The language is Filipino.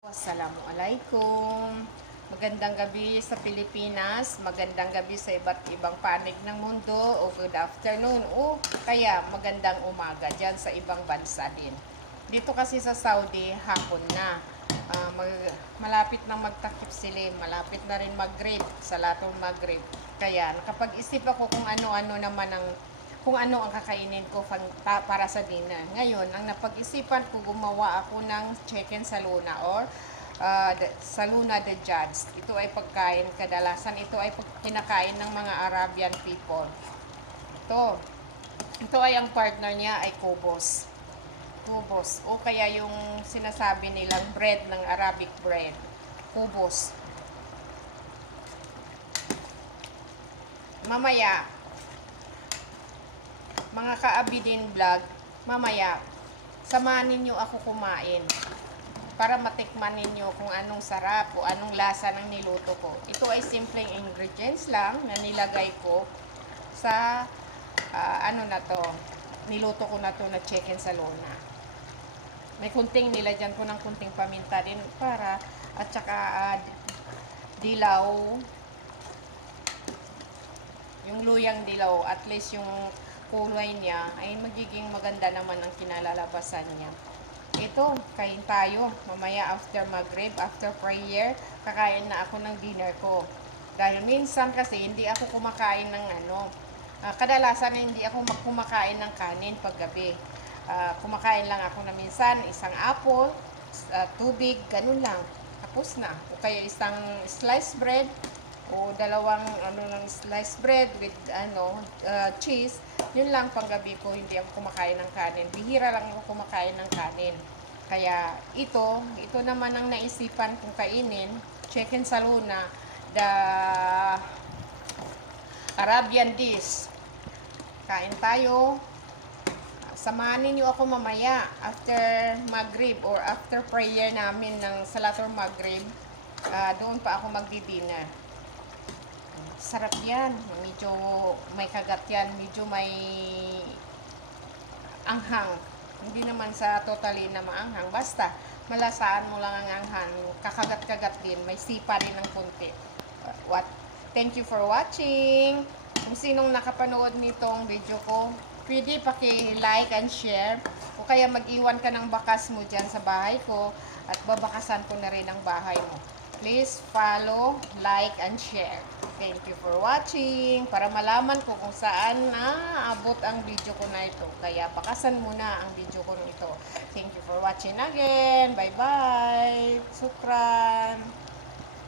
Assalamualaikum. Magandang gabi sa Pilipinas, magandang gabi sa iba't ibang panig ng mundo, o good afternoon, o kaya magandang umaga dyan sa ibang bansa din. Dito kasi sa Saudi, hapon na. Malapit na magtakip silim, malapit na rin mag-grib, salatong mag-grib. Kaya nakapag-isip ako kung ano ang kakainin ko para sa dinner. Ngayon, ang napag-isipan ko, gumawa ako ng chicken saluna or saluna de judge. Ito ay pagkain, kadalasan ito ay kinakain ng mga Arabian people. Ito ay ang partner niya ay kubos. Kubos. O kaya yung sinasabi nilang bread ng Arabic bread. Kubos. Mamaya, mga ka-Abidin vlog, mamaya, samahan ninyo ako kumain para matikman ninyo kung anong sarap o anong lasa ng niluto ko. Ito ay simpleng ingredients lang na nilagay ko sa niluto ko na to na chicken salona. May kunting nilagyan ko ng kunting paminta din at saka dilaw, yung luyang dilaw, at least yung kulay niya ay magiging maganda naman ang kinalalabasan niya. Ito, kain tayo. Mamaya after maghrib, after prayer, kakain na ako ng dinner ko. Dahil minsan kasi hindi ako kumakain ng kadalasan hindi ako kumakain ng kanin paggabi. Kumakain lang ako na minsan isang apple, tubig, ganun lang. Tapos na. O kaya isang sliced bread o dalawang ng sliced bread with cheese. Yun lang panggabi ko, hindi ako kumakain ng kanin. Bihira lang ako kumakain ng kanin. Kaya ito naman ang naisipan kong kainin, chicken saluna, the Arabian dish. Kain tayo. Samahan niyo ako mamaya after maghrib or after prayer namin ng salatul maghrib. Doon pa ako magdi-dinner. Sarap yan. Medyo may kagat yan. Medyo may anghang. Hindi naman sa totally na maanghang. Basta, malasaan mo lang ang anghang. Kakagat-kagat din. May sipa rin ng konti. Thank you for watching. Kung sinong nakapanood nitong video ko, pwede paki-like and share. O kaya mag-iwan ka ng bakas mo dyan sa bahay ko. At babakasan ko na rin ang bahay mo. Please follow, like, and share. Thank you for watching. Para malaman ko kung saan naabot ang video ko na ito. Kaya bakasan muna ang video ko nito. Thank you for watching again. Bye-bye. Sukran.